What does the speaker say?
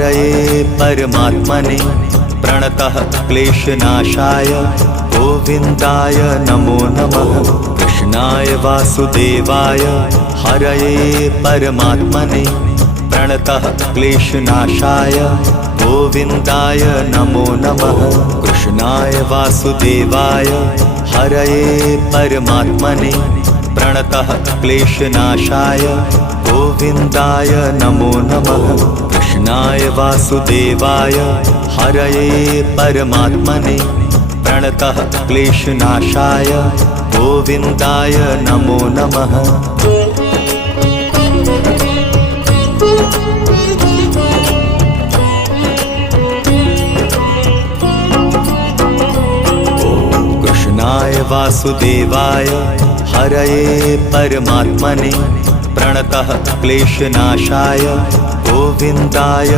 हरये परमात्मने प्रणतः क्लेशनाशाय गोविन्दाय नमो नमः। कृष्णाय वासुदेवाय हरये परमात्मने प्रणतः क्लेशनाशाय गोविन्दाय नमो नमः। कृष्णाय वासुदेवाय हरये परमात्मने प्रणतः क्लेशनाशाय गोविन्दाय नमो नमः। कृष्णाय वासुदेवाय हरये परमात्मने प्रणतः क्लेशनाशाय गोविन्दाय नमो नमः। कृष्णाय वासुदेवाय हरये परमात्मने प्रणतः क्लेशनाशाय गोविन्दाय